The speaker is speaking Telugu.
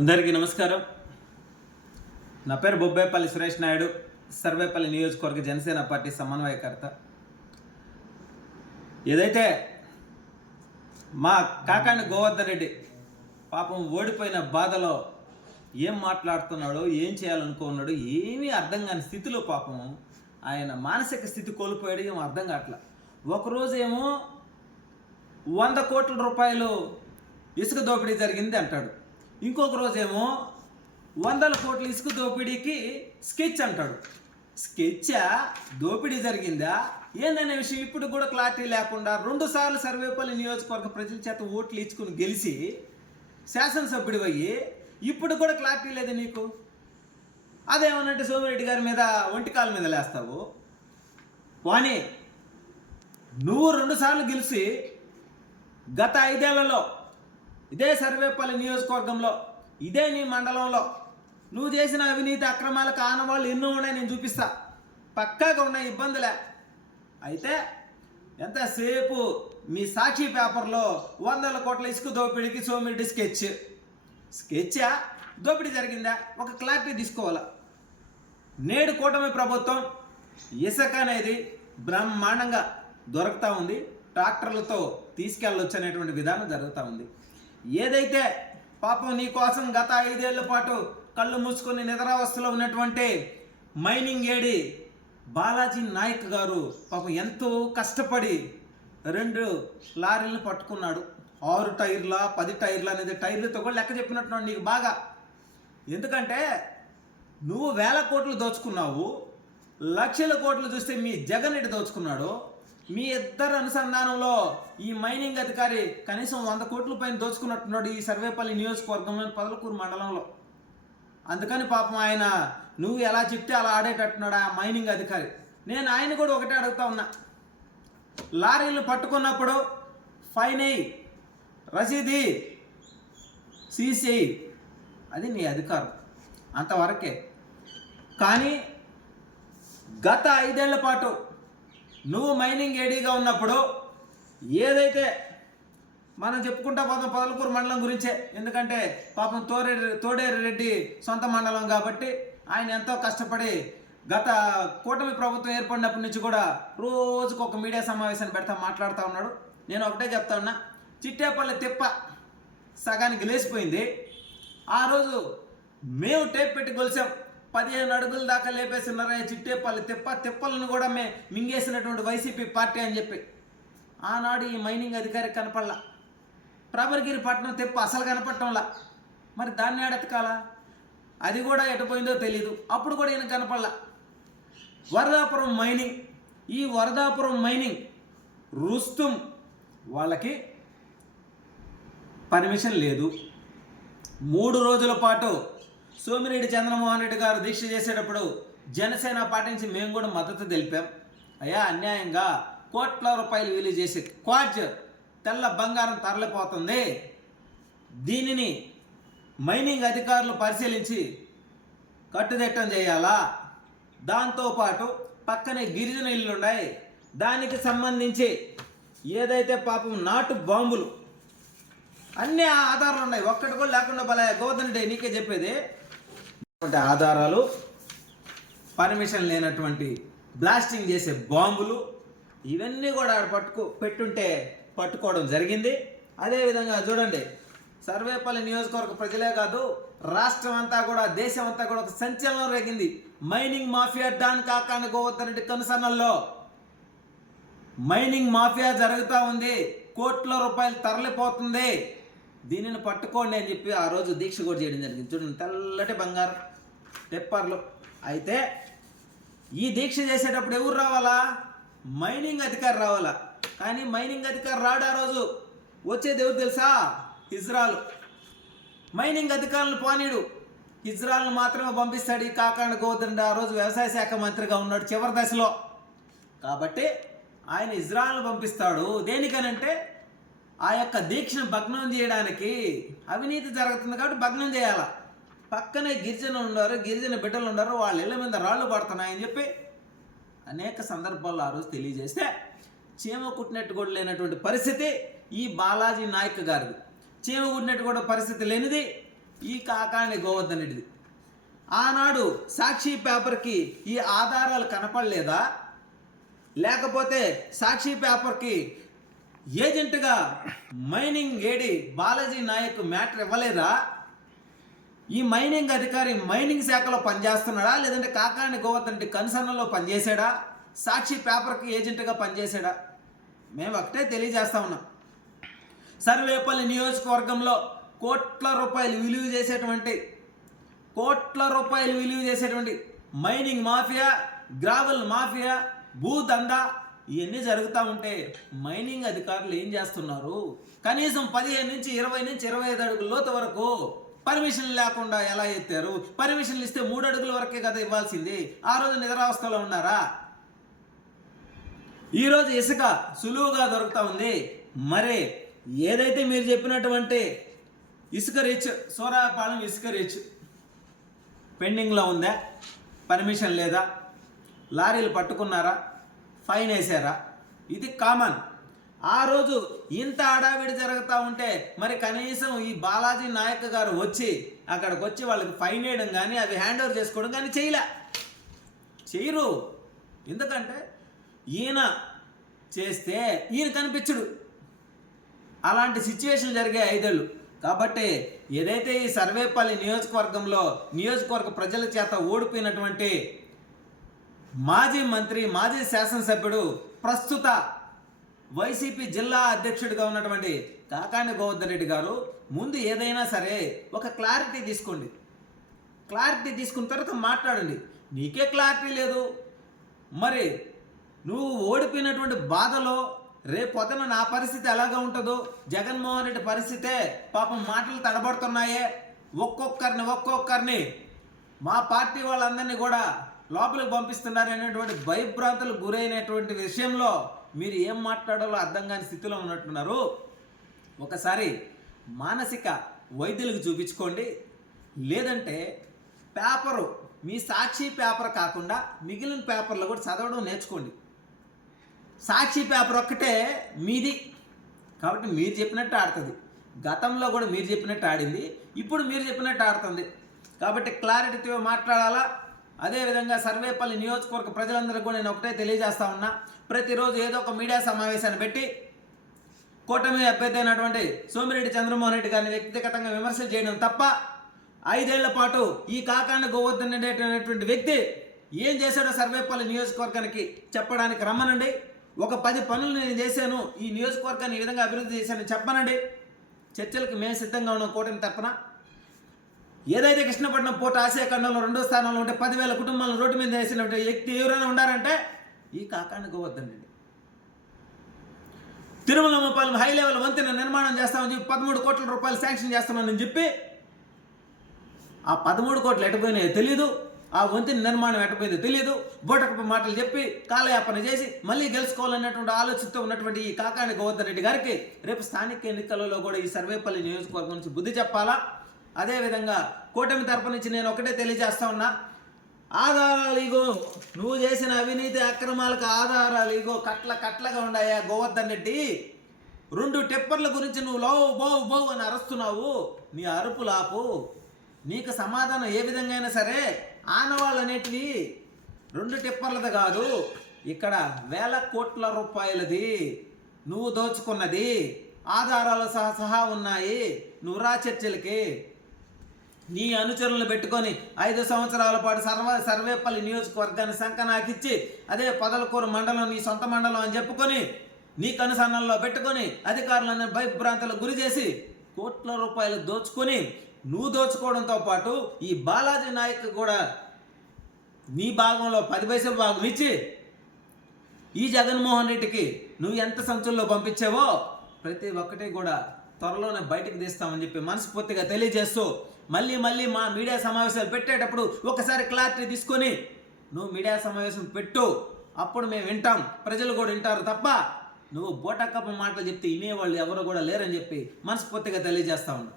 అందరికీ నమస్కారం. నా పేరు బొబ్బేపల్లి సురేష్ నాయుడు సర్వేపల్లి నియోజకవర్గ జనసేన పార్టీ సమన్వయకర్త. ఏదైతే మా కాకాని గోవర్ధన్ రెడ్డి పాపం ఓడిపోయిన బాధలో ఏం మాట్లాడుతున్నాడో ఏం చేయాలనుకున్నాడో ఏమీ అర్థం కాని స్థితిలో పాపం ఆయన మానసిక స్థితి కోల్పోయాడు ఏం అర్థం కావట్లా. ఒకరోజేమో వంద కోట్ల రూపాయలు ఇసుక దోపిడీ జరిగింది అంటాడు. ఇంకొక రోజేమో వందల కోట్ల ఇసుక దోపిడీకి స్కెచ్ అంటాడు. స్కెచ్చా? దోపిడీ జరిగిందా? ఏందనే విషయం ఇప్పుడు కూడా క్లారిటీ లేకుండా రెండు సార్లు సర్వేపల్లి నియోజకవర్గ ప్రజల చేత ఓట్లు ఇచ్చుకుని గెలిచి శాసనసభ్యుడు అయ్యి ఇప్పుడు కూడా క్లారిటీ లేదు నీకు? అదేమనంటే సోమిరెడ్డి గారి మీద ఒంటికాల మీద లేస్తావు. వాణి నువ్వు రెండుసార్లు గెలిచి గత ఐదేళ్ళలో ఇదే సర్వేపల్లి నియోజకవర్గంలో ఇదే నీ మండలంలో. నువ్వు చేసిన అవినీతి అక్రమాలకు ఆనవాళ్ళు ఎన్నో ఉన్నాయి నేను చూపిస్తా. పక్కాగా ఉన్నాయి ఇబ్బందులే. అయితే ఎంతసేపు మీ సాక్షి పేపర్లో వందల కోట్ల ఇసుక దోపిడీకి సోమిరెడ్డి స్కెచ్? స్కెచ్చా? దోపిడీ జరిగిందా? ఒక క్లారిటీ తీసుకోవాలా? నేడు కూటమి ప్రభుత్వం ఇసుక అనేది బ్రహ్మాండంగా దొరుకుతూ ఉంది. ట్రాక్టర్లతో తీసుకెళ్ళొచ్చు అనేటువంటి విధానం జరుగుతూ ఉంది. ఏదైతే పాపం నీ కోసం గత ఐదేళ్ళ పాటు కళ్ళు మూసుకొని నిద్రావస్థలో ఉన్నటువంటి మైనింగ్ ఏడి బాలాజీ నాయక్ గారు పాపం ఎంతో కష్టపడి రెండు లారీలను పట్టుకున్నాడు. ఆరు టైర్ల పది టైర్ల అనేది టైర్లతో కూడా లెక్క చెప్పినట్టున్నాడు నీకు బాగా. ఎందుకంటే నువ్వు వేల కోట్లు దోచుకున్నావు లక్షల కోట్లు చూస్తే మీ జగన్ రెడ్డి దోచుకున్నాడు మీ ఇద్దరు అనుసంధానంలో ఈ మైనింగ్ అధికారి కనీసం వంద కోట్ల పైన దోచుకున్నట్టున్నాడు ఈ సర్వేపల్లి నియోజకవర్గంలోని పదలకూరు మండలంలో. అందుకని పాపం ఆయన నువ్వు ఎలా చెప్తే అలా ఆడేటట్టున్నాడు ఆ మైనింగ్ అధికారి. నేను ఆయన కూడా ఒకటే అడుగుతా ఉన్నా. లారీలు పట్టుకున్నప్పుడు ఫైన్ అయ్యి రసీది సీసీ అది నీ అధికారం అంతవరకే. కానీ గత ఐదేళ్ళ పాటు నువ్వు మైనింగ్ ఏడీగా ఉన్నప్పుడు ఏదైతే మనం చెప్పుకుంటా పోతాం పదలకూరు మండలం గురించే ఎందుకంటే పాపం తోరే తోడేరు రెడ్డి సొంత మండలం కాబట్టి ఆయన ఎంతో కష్టపడి గత కూటమి ప్రభుత్వం ఏర్పడినప్పటి నుంచి కూడా రోజుకు ఒక మీడియా సమావేశాన్ని పెడతా మాట్లాడుతూ ఉన్నాడు. నేను ఒకటే చెప్తా ఉన్నా చిట్టేపల్లి తిప్ప సగానికి లేచిపోయింది. ఆ రోజు మేము టేప్ పెట్టి గొలిసాం పదిహేను అడుగుల దాకా లేపేసినారా చిట్టేపల్లి తిప్ప తిప్పలను కూడా మే మింగేసినటువంటి వైసీపీ పార్టీ అని చెప్పి. ఆనాడు ఈ మైనింగ్ అధికారి కనపడలా. ప్రభరగిరి పట్టణం తిప్ప అసలు కనపడటంలా. మరి దాన్ని ఎడతకాలా అది కూడా ఎటుపోయిందో తెలీదు. అప్పుడు కూడా ఈయన కనపడలా. వరదాపురం మైనింగ్. ఈ వరదాపురం మైనింగ్ రుస్తుం వాళ్ళకి పర్మిషన్ లేదు. మూడు రోజుల పాటు సోమిరెడ్డి చంద్రమోహన్ రెడ్డి గారు దీక్ష చేసేటప్పుడు జనసేన పార్టీ నుంచి మేము కూడా మద్దతు తెలిపాం. అయ్యా అన్యాయంగా కోట్ల రూపాయలు విలువ చేసే క్వాజ్ తెల్ల బంగారం తరలిపోతుంది. దీనిని మైనింగ్ అధికారులు పరిశీలించి కట్టుదిట్టం చేయాలా? దాంతోపాటు పక్కనే గిరిజన ఇల్లు ఉన్నాయి. దానికి సంబంధించి ఏదైతే పాపం నాటు బాంబులు అన్ని ఆధారాలు ఉన్నాయి. ఒక్కటి కూడా లేకుండా భలే గోవర్ధన్ రెడ్డి నీకే చెప్పేది ఆధారాలు పర్మిషన్ లేనటువంటి బ్లాస్టింగ్ చేసే బాంబులు ఇవన్నీ కూడా పట్టుకు పెట్టుంటే పట్టుకోవడం జరిగింది. అదేవిధంగా చూడండి సర్వేపల్లి నియోజకవర్గ ప్రజలే కాదు రాష్ట్రం అంతా కూడా దేశం అంతా కూడా ఒక సంచలనం రేగింది. Mining mafia don Kakani Govardhan కనుసన్నల్లో మైనింగ్ మాఫియా జరుగుతూ ఉంది. కోట్ల రూపాయలు తరలిపోతుంది. దీనిని పట్టుకోండి అని చెప్పి ఆ రోజు దీక్ష కూడా చేయడం జరిగింది. చూడండి తెల్లటి బంగారం. టెప్పర్లు అయితే ఈ దీక్ష చేసేటప్పుడు ఎవరు రావాలా? మైనింగ్ అధికారి రావాలా? కానీ మైనింగ్ అధికారి రాడు ఆ రోజు. వచ్చేది ఎవరు తెలుసా? ఇజ్రాల్ మైనింగ్ అధికారులను పోనీడు ఇజ్రాల్ను మాత్రమే పంపిస్తాడు ఈ కాకాండ గోవర్ధన్ ఆ రోజు వ్యవసాయ శాఖ మంత్రిగా ఉన్నాడు చివరి దశలో. కాబట్టి ఆయన ఇజ్రాయల్ను పంపిస్తాడు. దేనికనంటే ఆ యొక్క దీక్షను భగ్నం చేయడానికి అవినీతి జరుగుతుంది కాబట్టి భగ్నం చేయాలా? పక్కనే గిరిజనులు ఉన్నారు గిరిజన బిడ్డలు ఉన్నారు వాళ్ళ ఇళ్ళ మీద రాళ్ళు పడుతున్నాయని చెప్పి అనేక సందర్భాల్లో ఆ రోజు తెలియజేస్తే చీమ కుట్టినట్టు కూడా లేనటువంటి పరిస్థితి ఈ బాలాజీ నాయక్ గారిది. చీమ కుట్టినట్టు కూడా పరిస్థితి లేనిది ఈ కాకాని గోవర్ధన్ రెడ్డిది ఆనాడు సాక్షి పేపర్కి ఈ ఆధారాలు కనపడలేదా? లేకపోతే సాక్షి పేపర్కి ఏజెంట్గా mining AD Balaji Naik matter ఇవ్వలేదా? ఈ మైనింగ్ అధికారి మైనింగ్ శాఖలో పనిచేస్తున్నాడా? లేదంటే కాకాని గోవర్ధన్ కన్సర్న్లో పనిచేశాడా? సాక్షి పేపర్కి ఏజెంట్గా పనిచేశాడా? మేము ఒకటే తెలియజేస్తా ఉన్నాం. సర్వేపల్లి నియోజకవర్గంలో కోట్ల రూపాయలు విలువ చేసేటువంటి కోట్ల రూపాయలు విలువ చేసేటువంటి మైనింగ్ మాఫియా గ్రావెల్ మాఫియా భూ దందా ఇవన్నీ జరుగుతూ ఉంటే మైనింగ్ అధికారులు ఏం చేస్తున్నారు? కనీసం పదిహేను నుంచి ఇరవై నుంచి ఇరవై ఐదు అడుగుల లోతు వరకు పర్మిషన్ లేకుండా ఎలా ఎత్తారు? పర్మిషన్లు ఇస్తే మూడు అడుగుల వరకే కదా ఇవ్వాల్సింది. ఆ రోజు నిద్రావస్థలో ఉన్నారా? ఈరోజు ఇసుక సులువుగా దొరుకుతూ ఉంది. మరి ఏదైతే మీరు చెప్పినటువంటి ఇసుక రీచ్ సూరాపాలెం ఇసుక రీచ్ పెండింగ్లో ఉందా? పర్మిషన్ లేదా? లారీలు పట్టుకున్నారా? ఫైన్ వేసారా ఇది కామన్. ఆ రోజు ఇంత అడావిడి జరుగుతూ ఉంటే మరి కనీసం ఈ బాలాజీ నాయక్ గారు వచ్చి అక్కడికి వచ్చి వాళ్ళకి ఫైన్ వేయడం కానీ అవి హ్యాండ్ ఓవర్ చేసుకోవడం కానీ చేయలే. చేయరు. ఎందుకంటే ఈయన చేస్తే ఈయన కనిపించడు. అలాంటి సిచ్యువేషన్ జరిగే ఐదేళ్ళు. కాబట్టి ఏదైతే ఈ సర్వేపల్లి నియోజకవర్గంలో నియోజకవర్గ ప్రజల చేత ఓడిపోయినటువంటి మాజీ మంత్రి మాజీ శాసనసభ్యుడు ప్రస్తుత వైసీపీ జిల్లా అధ్యక్షుడిగా ఉన్నటువంటి కాకాని గోవర్ధన్ రెడ్డి గారు ముందు ఏదైనా సరే ఒక క్లారిటీ తీసుకోండి. క్లారిటీ తీసుకున్న తర్వాత మాట్లాడండి. నీకే క్లారిటీ లేదు. మరి నువ్వు ఓడిపోయినటువంటి బాధలో రేపు పొద్దున నా పరిస్థితి ఎలాగా ఉంటుందో జగన్మోహన్ రెడ్డి పరిస్థితే పాపం మాటలు తడబడుతున్నాయే. ఒక్కొక్కరిని ఒక్కొక్కరిని మా పార్టీ వాళ్ళందరినీ కూడా లోపలికి పంపిస్తున్నారు అనేటువంటి భయభ్రాంతులు గురైనటువంటి విషయంలో మీరు ఏం మాట్లాడాలో అర్థం కాని స్థితిలో ఉన్నట్టున్నారు. ఒకసారి మానసిక వైద్యులకు చూపించుకోండి. లేదంటే పేపరు మీ సాక్షి పేపర్ కాకుండా మిగిలిన పేపర్లు కూడా చదవడం నేర్చుకోండి. సాక్షి పేపర్ ఒక్కటే మీది. కాబట్టి మీరు చెప్పినట్టు ఆడుతుంది. గతంలో కూడా మీరు చెప్పినట్టు ఆడింది. ఇప్పుడు మీరు చెప్పినట్టు ఆడుతుంది. కాబట్టి క్లారిటీతో మాట్లాడాలా? అదేవిధంగా సర్వేపల్లి నియోజకవర్గ ప్రజలందరికీ కూడా నేను ఒకటే తెలియజేస్తా ఉన్నా. ప్రతిరోజు ఏదో ఒక మీడియా సమావేశాన్ని పెట్టి కూటమి అభ్యర్థి అయినటువంటి సోమిరెడ్డి చంద్రమోహన్ రెడ్డి గారిని వ్యక్తిగతంగా విమర్శలు చేయడం తప్ప ఐదేళ్ళ పాటు ఈ కాకాండ గోవర్ధన్ అనేటువంటి వ్యక్తి ఏం చేశాడో సర్వేపల్లి నియోజకవర్గానికి చెప్పడానికి రమ్మనండి. ఒక పది పనులు నేను చేశాను ఈ నియోజకవర్గాన్ని ఈ విధంగా అభివృద్ధి చేశాను చెప్పనండి. చర్చలకు మేము సిద్ధంగా ఉన్నాం కూటమి తరపున. ఏదైతే కృష్ణపట్నం పోర్ట్ ఆసియా ఖండంలో రెండో స్థానంలో ఉంటే పదివేల కుటుంబాలను రోడ్డు మీద వేసినటువంటి వ్యక్తి ఎవరైనా ఉండారంటే ఈ కాకాండ గోవద్దండి రెడ్డి తిరుమల ముప్పాలం హై లెవెల్ వంతెన నిర్మాణం చేస్తామని చెప్పి పదమూడు కోట్ల రూపాయలు శాంక్షన్ చేస్తామని చెప్పి ఆ పదమూడు కోట్లు ఎటపోయినాయో తెలియదు ఆ వంతెన నిర్మాణం ఎటపోయిందో తెలియదు బోటకపు మాటలు చెప్పి కాలయాపన చేసి మళ్ళీ గెలుచుకోవాలన్నటువంటి ఆలోచనతో ఉన్నటువంటి ఈ కాకాని గోవర్ధన్ రెడ్డి గారికి రేపు స్థానిక ఎన్నికలలో కూడా ఈ సర్వేపల్లి నియోజకవర్గం నుంచి బుద్ధి చెప్పాలా? అదేవిధంగా కూటమి తరపు నుంచి నేను ఒకటే తెలియజేస్తా ఉన్నా. ఆధారాలు ఇగో నువ్వు చేసిన అవినీతి అక్రమాలకు ఆధారాలు ఇగో కట్ల కట్లగా ఉన్నాయా గోవర్ధన్ రెడ్డి? రెండు టెప్పర్ల గురించి నువ్వు లో బో బో అని అరుస్తున్నావు. నీ అరుపులాపు నీకు సమాధానం ఏ విధంగా అయినా సరే ఆనవాళ్ళు అనేటివి రెండు టిప్పర్లది కాదు. ఇక్కడ వేల కోట్ల రూపాయలది నువ్వు దోచుకున్నది. ఆధారాలు సహా సహా ఉన్నాయి నువ్వు రా చర్చలకి. నీ అనుచరులను పెట్టుకొని ఐదు సంవత్సరాల పాటు సర్వ సర్వేపల్లి నియోజకవర్గాన్ని సంకనాకిచ్చి అదే పొదలకూరు మండలం నీ సొంత మండలం అని చెప్పుకొని నీ కనుసన్నల్లో పెట్టుకొని అధికారులందరినీ భయభ్రాంతులకు గురి చేసి కోట్ల రూపాయలు దోచుకొని నువ్వు దోచుకోవడంతో పాటు ఈ బాలాజీ నాయక్ కూడా నీ భాగంలో పది పైసల భాగం ఇచ్చి ఈ జగన్మోహన్ రెడ్డికి నువ్వు ఎంత సంచుల్లో పంపించావో ప్రతి ఒక్కటి కూడా త్వరలోనే బయటకు తీస్తామని చెప్పి మనస్ఫూర్తిగా తెలియజేస్తూ మళ్ళీ మళ్ళీ మా మీడియా సమావేశాలు పెట్టేటప్పుడు ఒకసారి క్లారిటీ తీసుకొని నువ్వు మీడియా సమావేశం పెట్టు అప్పుడు మేము వింటాం ప్రజలు కూడా వింటారు తప్ప నువ్వు బోటకప్ప మాటలు చెప్తే వినేవాళ్ళు ఎవరు కూడా లేరని చెప్పి మనస్ఫూర్తిగా తెలియజేస్తా ఉన్నా.